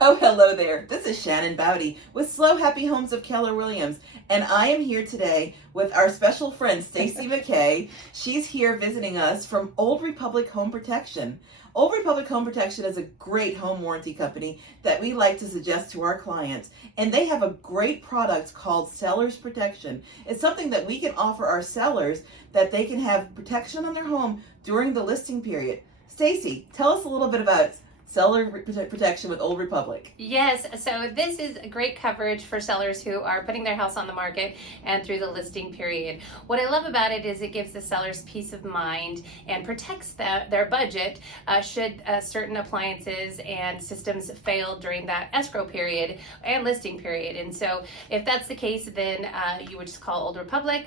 Oh, hello there. This is Shannon Bowdy with Slow Happy Homes of Keller Williams, and I am here today with our special friend Staci McKay. She's here visiting us from Old Republic Home Protection. Old Republic Home Protection is a great home warranty company that we like to suggest to our clients, and they have a great product called Seller's Protection. It's something that we can offer our sellers that they can have protection on their home during the listing period. Staci, tell us a little bit about Seller Protection with Old Republic. Yes, so this is great coverage for sellers who are putting their house on the market and through the listing period. What I love about it is it gives the sellers peace of mind and protects their budget should certain appliances and systems fail during that escrow period and listing period. And so if that's the case, then you would just call Old Republic.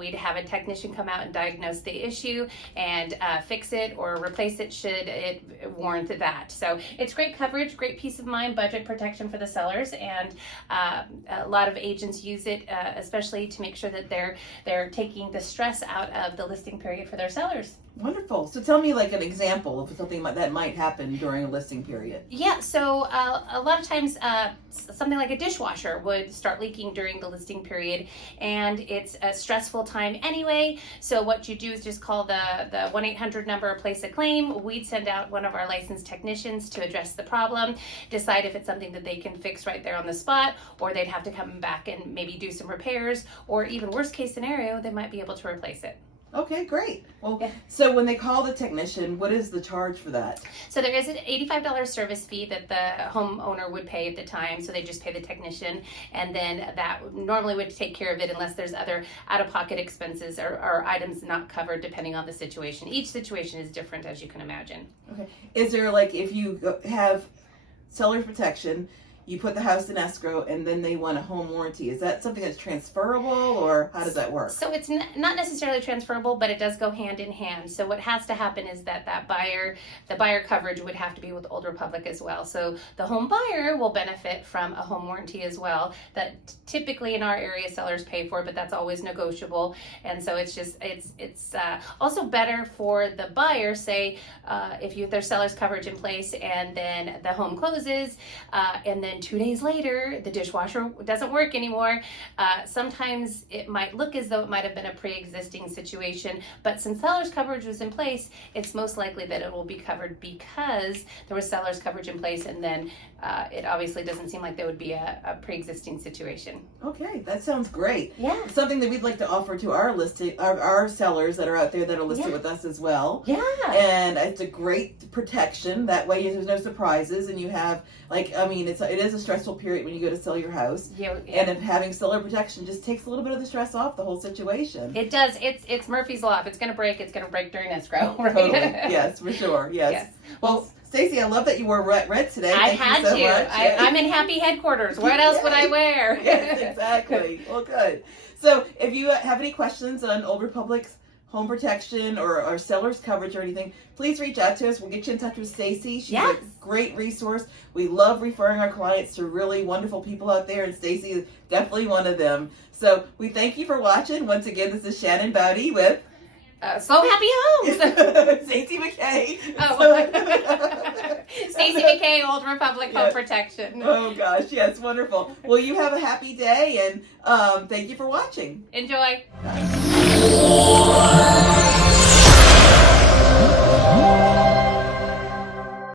We'd have a technician come out and diagnose the issue and fix it or replace it should it warrant that. So it's great coverage, great peace of mind, budget protection for the sellers, and a lot of agents use it, especially to make sure that they're taking the stress out of the listing period for their sellers. Wonderful. So tell me like an example of something that might happen during a listing period. Yeah, so a lot of times something like a dishwasher would start leaking during the listing period, and it's a stressful time anyway. So what you do is just call the 1-800 number, place a claim. We'd send out one of our licensed technicians to address the problem, decide if it's something that they can fix right there on the spot, or they'd have to come back and maybe do some repairs, or even worst case scenario, they might be able to replace it. Okay, great. Well, yeah. So when they call the technician, what is the charge for that? So there is an $85 service fee that the homeowner would pay at the time. So they just pay the technician, and then that normally would take care of it unless there's other out-of-pocket expenses or items not covered depending on the situation. Each situation is different, as you can imagine. Okay. Is there like, if you have seller's protection, you put the house in escrow, and then they want a home warranty. Is that something that's transferable, or how does that work? So it's not necessarily transferable, but it does go hand in hand. So what has to happen is that the buyer coverage would have to be with Old Republic as well. So the home buyer will benefit from a home warranty as well, that typically in our area sellers pay for, but that's always negotiable. And so it's also better for the buyer, say if there's seller's coverage in place and then the home closes, and then 2 days later, the dishwasher doesn't work anymore. Sometimes it might look as though it might have been a pre-existing situation, but since seller's coverage was in place, it's most likely that it will be covered because there was seller's coverage in place, and then it obviously doesn't seem like there would be a pre-existing situation. Okay, that sounds great. Yeah. It's something that we'd like to offer to our sellers that are out there that are listed Yeah. with us as well. Yeah. And it's a great protection. That way there's no surprises, and you have, it is a stressful period when you go to sell your house. Yeah. And if having seller protection just takes a little bit of the stress off the whole situation. It does. It's Murphy's Law. If it's going to break, it's going to break during escrow. Right? Totally. Yes, for sure. Yes. Well, Staci, I love that you wore red today. I Thank had you so to. much. I'm in happy headquarters. What else would I wear? Yes, exactly. Well, good. So if you have any questions on Old Republic's home protection or seller's coverage or anything, please reach out to us. We'll get you in touch with Staci. She's Yes. a great resource. We love referring our clients to really wonderful people out there, and Staci is definitely one of them. So we thank you for watching. Once again, this is Shannon Bowdy with Slow Happy Homes. Staci McKay. Oh. Staci McKay, Old Republic Home Protection. Oh gosh, yes, wonderful. Well, you have a happy day, and thank you for watching. Enjoy. Bye.